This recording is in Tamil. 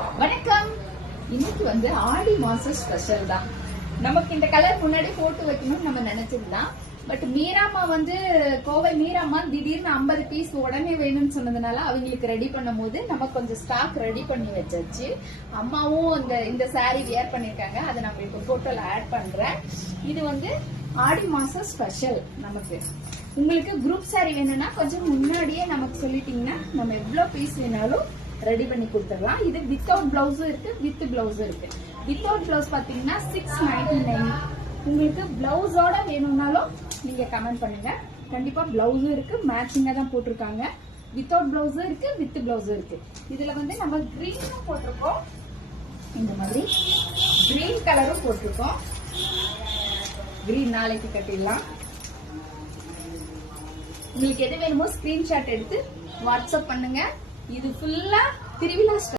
வணக்கம். இன்னைக்கு வந்து ஆடி மாசம் ஸ்பெஷல் தான். நமக்கு இந்த கலர் முன்னாடி போட்டு வைக்கணும்னு நம்ம நினைச்சதுதான். பட் மீராமா வந்து கோவை மீராமா திடீர்னு 50 பீஸ் உடனே வேணும்னு சொன்னதுனால அவங்களுக்கு ரெடி பண்ணும் போது நம்ம கொஞ்சம் ஸ்டாக் ரெடி பண்ணி வச்சாச்சு. அம்மாவும் இந்த சாரி வியர் பண்ணிருக்காங்க. அதை நான் உங்களுக்கு போட்டோல ஆட் பண்றேன். இது வந்து ஆடி மாசம் ஸ்பெஷல். நமக்கு உங்களுக்கு குரூப் சாரி வேணும்னா கொஞ்சம் முன்னாடியே நமக்கு சொல்லிட்டீங்கன்னா நம்ம எவ்வளவு பீஸ் வேணாலும் ரெடி பண்ணி கொடுத்துடலாம். இது வித்தவுட் பிளவுஸும் இருக்கு, வித் பிளவுஸும் இருக்கு. வித்தவுட் பிளவுஸ் பாத்தீங்கன்னா 699. உங்களுக்கு பிளவுஸோட வேணும்னாலும் நீங்க கமெண்ட் பண்ணுங்க. கண்டிப்பா பிளவுஸும் இருக்கு, மேட்சிங்கா தான் போட்டிருக்காங்க. வித்தவுட் பிளவுஸும் இருக்கு, வித் பிளவுஸும் இருக்கு. இதுல வந்து நம்ம கிரீனும் போட்டிருக்கோம், இந்த மாதிரி கிரீன் கலரும் போட்டிருக்கோம். கிரீன் நாளைக்கு கட்டிடலாம். உங்களுக்கு எது வேணுமோ ஸ்கிரீன்ஷாட் எடுத்து வாட்ஸ்அப் பண்ணுங்க. இது ஃபுல்லா திருவிழா